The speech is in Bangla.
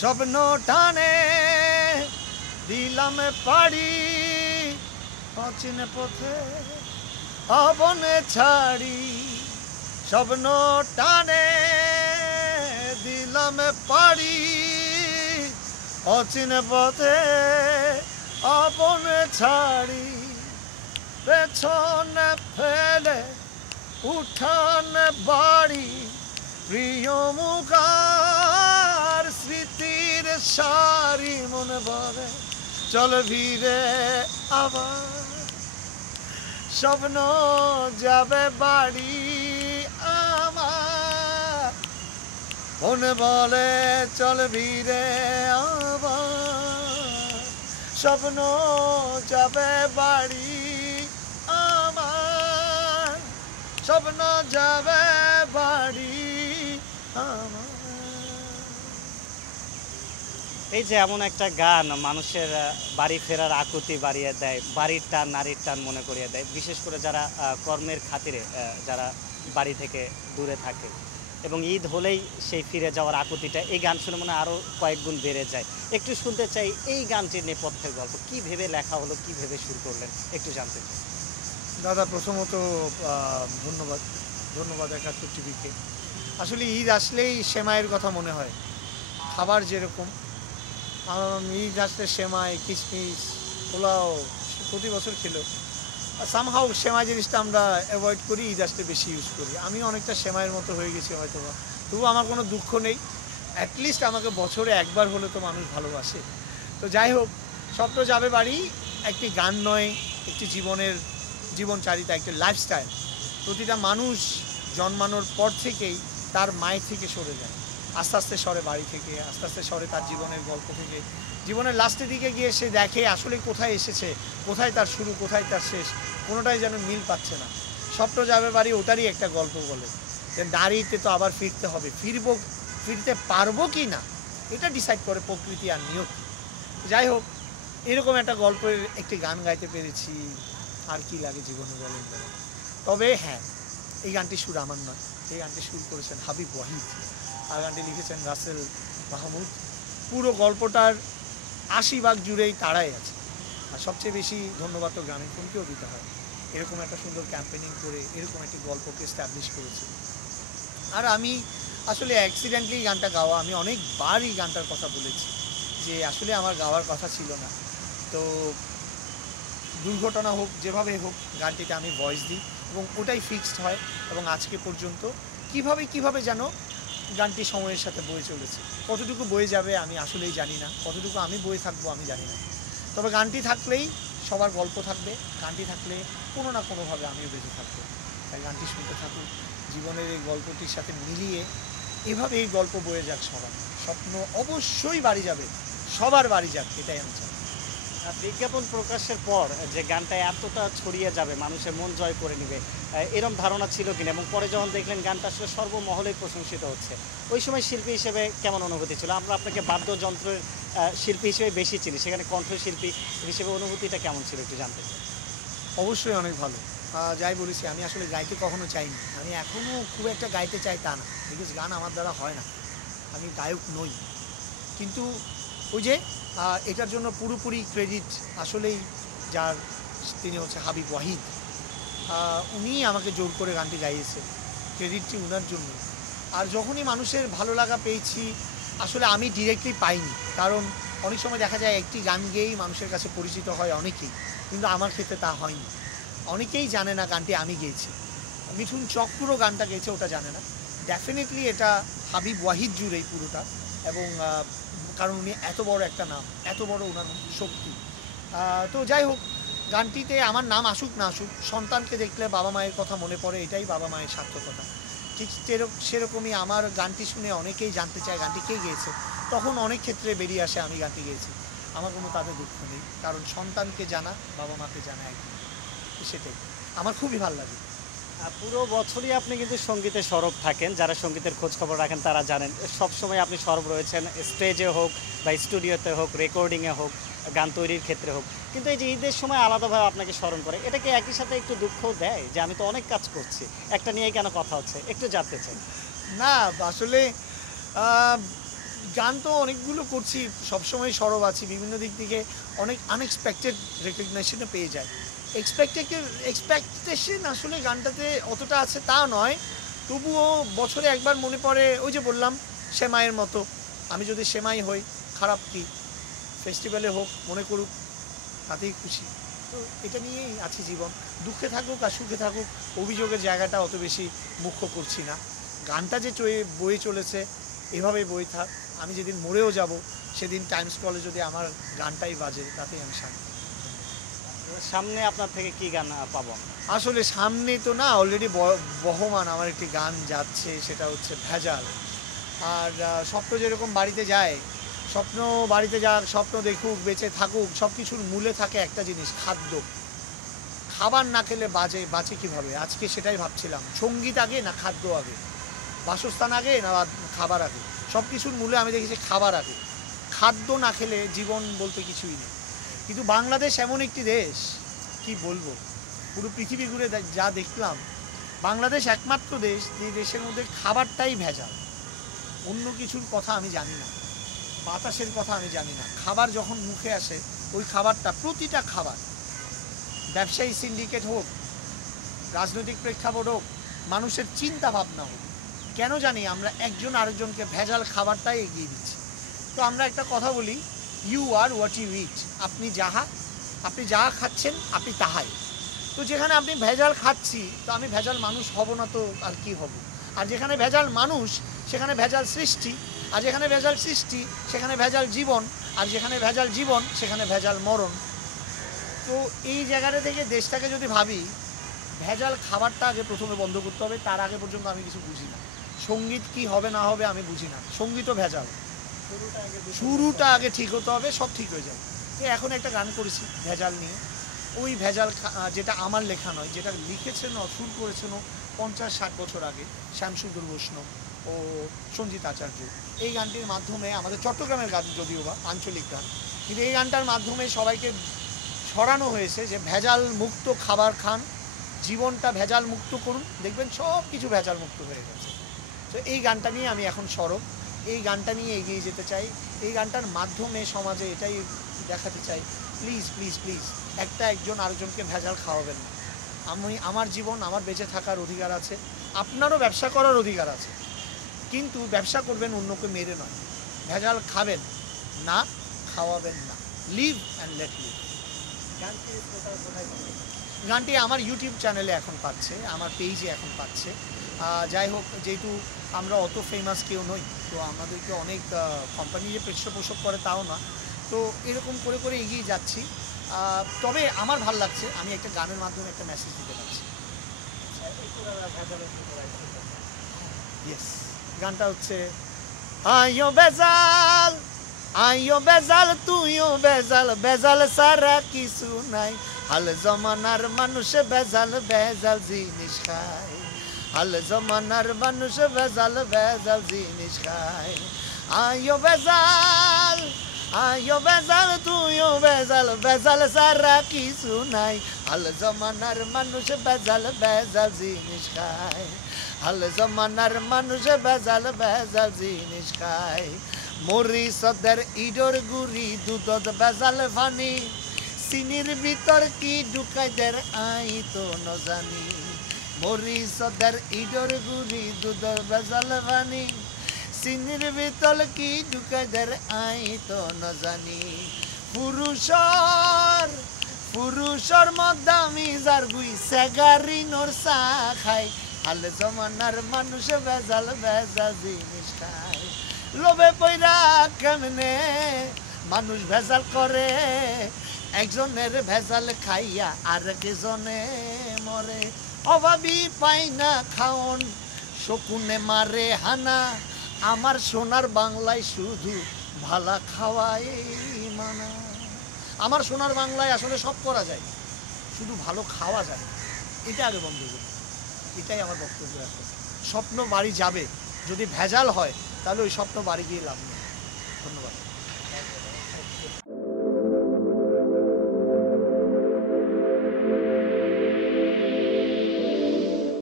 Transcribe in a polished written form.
স্বপ্ন টানে দিলাম পাড়ি অচিন পথে অবনে ছাড়ি স্বপ্ন টানে দিলাম পাড়ি অচিন পথে অবনে ছাড়ি পেছনে ফেলে উঠান বাড়ি প্রিয় মুখার স্মৃতির সারি মনে পড়ে চল ভিড়ে আবার স্বপ্ন যাবে বাড়ি আমার মনে বলে চল ভিড়ে আবার স্বপ্ন যাবে বাড়ি আমার স্বপ্ন যাবে বাড়ি আমার। এই যে এমন একটা গান মানুষের বাড়ি ফেরার আকুতি বাড়িয়ে দেয়, বাড়ির টান নারীর টান মনে করিয়ে দেয়, বিশেষ করে যারা কর্মের খাতিরে যারা বাড়ি থেকে দূরে থাকে এবং ঈদ হলেই সেই ফিরে যাওয়ার আকুতিটা এই গান শুনে মনে আরও কয়েক গুণ বেড়ে যায়। একটু শুনতে চাই এই গানটির নেপথ্যের গল্প, কী ভেবে লেখা হলো, কী ভেবে শুরু করলেন, একটু জানতে চাই। দাদা প্রথমত ধন্যবাদ ৭১ টিভিকে। আসলে ঈদ আসলেই সেমাইয়ের কথা মনে হয়, খাবার যেরকম ঈদ আসলে সেমাই কিশমিশ পোলাও প্রতি বছর খেলো, সামহাও সেমাই জিনিসটা আমরা অ্যাভয়েড করি, ঈদ আসলে বেশি ইউজ করি। আমি অনেকটা সেমাইয়ের মতো হয়ে গেছি হয়তো বা, তবু আমার কোনো দুঃখ নেই। অ্যাটলিস্ট আমাকে বছরে একবার হলে তো মানুষ ভালোবাসে। তো যাই হোক, স্বপ্ন যাবে বাড়ি একটি গান নয়, একটি জীবনচারিতা, একটি লাইফস্টাইল। প্রতিটা মানুষ জন্মানোর পর থেকেই তার মায়ের থেকে সরে যায়, আস্তে আস্তে সরে বাড়ি থেকে, আস্তে আস্তে সরে তার জীবনের গল্প থেকে। জীবনের লাস্টের দিকে গিয়ে সে দেখে আসলে কোথায় এসেছে, কোথায় তার শুরু, কোথায় তার শেষ, কোনোটাই যেন মিল পাচ্ছে না। স্বপ্ন যাবে বাড়ি ওটারই একটা গল্প বলে যে দাঁড়িয়ে তো আবার ফিরতে হবে, ফিরতে পারবো কি না এটা ডিসাইড করে প্রকৃতি আর নিয়তি। যাই হোক, এরকম একটা গল্পের একটি গান গাইতে পেরেছি, আর কি লাগে জীবনে বলেন। তবে হ্যাঁ, এই গানটি সুর আমার নয়, এই গানটি সুর করেছেন হাবিব ওয়াহিদ, আর গানটি লিখেছেন রাসেল মাহমুদ। পুরো গল্পটার ৮০ ভাগ জুড়েই তারাই আছে। আর সবচেয়ে বেশি ধন্যবাদ তো গ্রামীণ ফোনকেও দিতে হয়, এরকম একটা সুন্দর ক্যাম্পেনিং করে এরকম একটি গল্পকে এস্টাবলিশ করেছে। আর আমি আসলে অ্যাক্সিডেন্টলি গানটা গাওয়া, আমি অনেকবার এই গানটার কথা বলেছি যে আসলে আমার গাওয়ার কথা ছিল না। তো দুর্ঘটনা হোক, যেভাবে হোক, গানটিতে আমি ভয়েস দিই এবং ওটাই ফিক্সড হয়। এবং আজকে পর্যন্ত কিভাবে যেন গানটি সময়ের সাথে বয়ে চলেছে। কতটুকু বয়ে যাবে আমি আসলেই জানি না, কতটুকু আমি বয়ে থাকবো আমি জানি না। তবে গানটি থাকলেই সবার গল্প থাকবে, গানটি থাকলে কোনো না কোনোভাবে আমিও বেঁচে থাকবো। তাই গানটি শুনতে থাকুন, জীবনের এই গল্পটির সাথে মিলিয়ে এভাবে এই গল্প বয়ে যাক সবার। স্বপ্ন অবশ্যই বাড়ি যাবে, সবার বাড়ি যাক, এটাই আমি চাই। বিজ্ঞাপন প্রকাশের পর যে গানটা এতটা ছড়িয়ে যাবে, মানুষের মন জয় করে নেবে, এরকম ধারণা ছিল কিনা? এবং পরে যখন দেখলেন গানটা আসলে সর্বমহলে প্রশংসিত হচ্ছে, ওই সময় শিল্পী হিসেবে কেমন অনুভূতি ছিল? আমরা আপনাকে বাদ্যযন্ত্রের শিল্পী হিসেবে বেশি চিনি, সেখানে কণ্ঠশিল্পী হিসেবে অনুভূতিটা কেমন ছিল একটু জানতে চাই। অবশ্যই অনেক ভালো। যাই বলেছি, আমি আসলে গাইতে কখনো চাইনি, আমি এখনও খুব একটা গাইতে চাই তা না, বিকজ গান আমার দ্বারা হয় না, আমি গায়ক নই। কিন্তু ওই যে এটার জন্য পুরোপুরি ক্রেডিট আসলেই যার, তিনি হচ্ছে হাবিব ওয়াহিদ। উনি আমাকে জোর করে গানটি গাইয়েছে, ক্রেডিটটি ওনার জন্য। আর যখনই মানুষের ভালো লাগা পেয়েছি, আসলে আমি ডিরেক্টলি পাইনি, কারণ অনেক সময় দেখা যায় একটি গান গেয়েই মানুষের কাছে পরিচিত হয় অনেকেই, কিন্তু আমার ক্ষেত্রে তা হয়নি। অনেকেই জানে না গানটি আমি গেয়েছি, মিঠুন চক্র গানটা গেয়েছে ওটা জানে না। ডেফিনেটলি এটা হাবিব ওয়াহিদ জুড়েই পুরোটা, এবং কারণ উনি এত বড় একটা নাম, এত বড় ওনার শক্তি। তো যাই হোক, গানটিতে আমার নাম আসুক না আসুক, সন্তানকে দেখলে বাবা মায়ের কথা মনে পড়ে, এটাই বাবা মায়ের সার্থকতা। ঠিক সেরকমই আমার গানটি শুনে অনেকেই জানতে চায় গানটি কে গেয়েছে, তখন অনেক ক্ষেত্রে বেরিয়ে আসে আমি গানটি গেয়েছি। আমার কোনো তাতে দুঃখ নেই, কারণ সন্তানকে জানা বাবা মাকে জানা একদম, সেটাই আমার খুবই ভালো লাগে। পুরো বছরই আপনি কিন্তু সঙ্গীতে সরব থাকেন, যারা সঙ্গীতের খোঁজ খবর রাখেন তারা জানেন সবসময় আপনি সরব রয়েছেন, স্টেজে হোক বা স্টুডিওতে হোক, রেকর্ডিংয়ে হোক, গান তৈরির ক্ষেত্রে হোক। কিন্তু এই যে ঈদের সময় আলাদাভাবে আপনাকে স্মরণ করে, এটাকে একই সাথে একটু দুঃখ দেয় যে আমি তো অনেক কাজ করছি, একটা নিয়ে কেন কথা হচ্ছে, একটু জানতে চাই। না আসলে গান তো অনেকগুলো করছি, সবসময় সরব আছি, বিভিন্ন দিক থেকে অনেক আনএক্সপেক্টেড রেকগনাইশনও পেয়ে যায়। এক্সপেকটেশন আসলে গানটাতে অতটা আছে তা নয়, তবুও বছরে একবার মনে পড়ে, ওই যে বললাম সেমাইয়ের মতো, আমি যদি সেমাই হই খারাপ কি, ফেস্টিভ্যালে হোক মনে করুক তাতেই খুশি। তো এটা নিয়েই আছে জীবন, দুঃখে থাকুক আর সুখে থাকুক, অভিযোগের জায়গাটা অত বেশি মুখ্য করছি না। গানটা যে বয়ে চলেছে এভাবেই বই থাক, আমি যেদিন মরেও যাব সেদিন টাইমস কলে যদি আমার গানটাই বাজে তাতেই আমি শান্তি। সামনে আপনার থেকে কি গান পাবো? আসলে সামনে তো না, অলরেডি বহমান আমার একটি গান যাচ্ছে, সেটা হচ্ছে ভেজাল। আর স্বপ্ন যেরকম বাড়িতে যায়, স্বপ্ন বাড়িতে যাক, স্বপ্ন দেখুক, বেঁচে থাকুক, সব কিছুর মূলে থাকে একটা জিনিস, খাদ্য। খাবার না খেলে বাঁচে কীভাবে, আজকে সেটাই ভাবছিলাম, সঙ্গীত আগে না খাদ্য আগে, বাসস্থান আগে না খাবার আগে। সব কিছুর মূলে আমি দেখেছি খাবার আগে, খাদ্য না খেলে জীবন বলতে কিছুই নেই। কিন্তু বাংলাদেশ এমন একটি দেশ, কি বলবো, পুরো পৃথিবী ঘুরে যা দেখলাম, বাংলাদেশ একমাত্র দেশ যে দেশের মধ্যে খাবারটাই ভেজাল। অন্য কিছুর কথা আমি জানি না, বাতাসের কথা আমি জানি না, খাবার যখন মুখে আসে ওই খাবারটা, প্রতিটা খাবার, ব্যবসায়ী সিন্ডিকেট হোক, রাজনৈতিক প্রেক্ষাপট হোক, মানুষের চিন্তা ভাবনা হোক, কেন জানি আমরা একজন আরেকজনকে ভেজাল খাবারটাই এগিয়ে দিচ্ছি। তো আমরা একটা কথা বলি, ইউ আর হোয়াট ইউ ইট, আপনি যাহা খাচ্ছেন আপনি তাহাই। তো যেখানে আপনি ভেজাল খাচ্ছি, তো আমি ভেজাল মানুষ হব না তো আর কি হব? আর যেখানে ভেজাল মানুষ সেখানে ভেজাল সৃষ্টি, আর যেখানে ভেজাল সৃষ্টি সেখানে ভেজাল জীবন, আর যেখানে ভেজাল জীবন সেখানে ভেজাল মরণ। তো এই জায়গাটা থেকে দেশটাকে যদি ভাবি, ভেজাল খাবারটা আগে প্রথমে বন্ধ করতে হবে, তার আগে পর্যন্ত আমি কিছু বুঝি না। সঙ্গীত কি হবে না হবে আমি বুঝি না, সঙ্গীতও ভেজাল, শুরুটা আগে ঠিক হতে হবে, সব ঠিক হয়ে যাবে। তো এখন একটা গান করেছি ভেজাল নিয়ে, ওই ভেজাল যেটা আমার লেখা নয়, যেটা লিখেছেন সুর করেছেন 50-60 বছর আগে শ্যামসুন্দর বৈষ্ণব ও সঞ্জিত আচার্য। এই গানটির মাধ্যমে, আমাদের চট্টগ্রামের গান যদিও বা আঞ্চলিক গান, কিন্তু এই গানটার মাধ্যমে সবাইকে ছড়ানো হয়েছে যে ভেজাল মুক্ত খাবার খান, জীবনটা ভেজাল মুক্ত করুন, দেখবেন সব কিছু ভেজাল মুক্ত হয়ে গেছে। তো এই গানটা নিয়ে আমি এখন সরব, এই গানটা নিয়ে এগিয়ে যেতে চাই, এই গানটার মাধ্যমে সমাজে এটাই দেখাতে চাই, প্লিজ প্লিজ প্লিজ একজন আরেকজনকে ভেজাল খাওয়াবেন না। আমার জীবন, আমার বেঁচে থাকার অধিকার আছে, আপনারও ব্যবসা করার অধিকার আছে, কিন্তু ব্যবসা করবেন অন্যকে মেরে নয়, ভেজাল খাবেন না, খাওয়াবেন না, লিভ অ্যান্ড লেট লিভ। গানটি আমার ইউটিউব চ্যানেলে এখন পাচ্ছে, আমার পেজে এখন পাচ্ছে। যাই হোক, যেহেতু আমরা অত ফেমাস কেউ নই, তো আমাদেরকে অনেক কোম্পানি যে পৃষ্ঠপোষক করে তাও না, তো এরকম করে করে এগিয়ে যাচ্ছি। তবে আমার ভাল লাগছে, আমি একটা গানের মাধ্যমে একটা মেসেজ দিতে পারছি। ইয়েস, গানটা হচ্ছে আইও বেজাল, আইও বেজাল, তুইও বেজাল, বেজাল সারা কিছু নাই, হাল জমানার মানুষ বেজাল বেজাল জিনিস খায়, হাল জমানার মানুষ বেজাল বেজাল জিনিস খায়। আইও বেজাল, আইও বেজাল, তুইও বেজাল, বেজাল সারা কিছু নাই, হাল জমানার মানুষ বেজাল বেজাল জিনিস খায়, হাল জমানার মানুষ বেজাল বেজাল জিনিস খায়। মরি সদের ইডর গুড়ি, দুধ বেজাল পানি, চিনির ভিতর কি ঢুকাই দের আই তো ন জানি, মরি সদের ইডর গুড়ি, দুধ বেজাল পানি, চিনির ভিতর কি ঢুকাই দের আই তো ন জানি। পুরুষর মদামি যার গুই সেগারি নোর চা খাই, হাল জমানার মানুষ বেজাল বেজাল জিনিস খায়। লোভে পয়রা কেমনে মানুষ ভেজাল করে, একজনের ভেজাল খাইয়া আর একজনে মরে, অভাবী পাই না খাওন, শকুনে মারে হানা, আমার সোনার বাংলায় শুধু ভালা খাওয়াই মানা। আমার সোনার বাংলায় আসলে সব করা যায়, শুধু ভালো খাওয়া যায়, এটা আগে বন্ধ করুন, এটাই আমার বক্তব্য। এখন স্বপ্ন বাড়ি যাবে, যদি ভেজাল হয় তাহলে ওই স্বপ্ন বাড়ি গিয়ে লাভ নেই। ধন্যবাদ।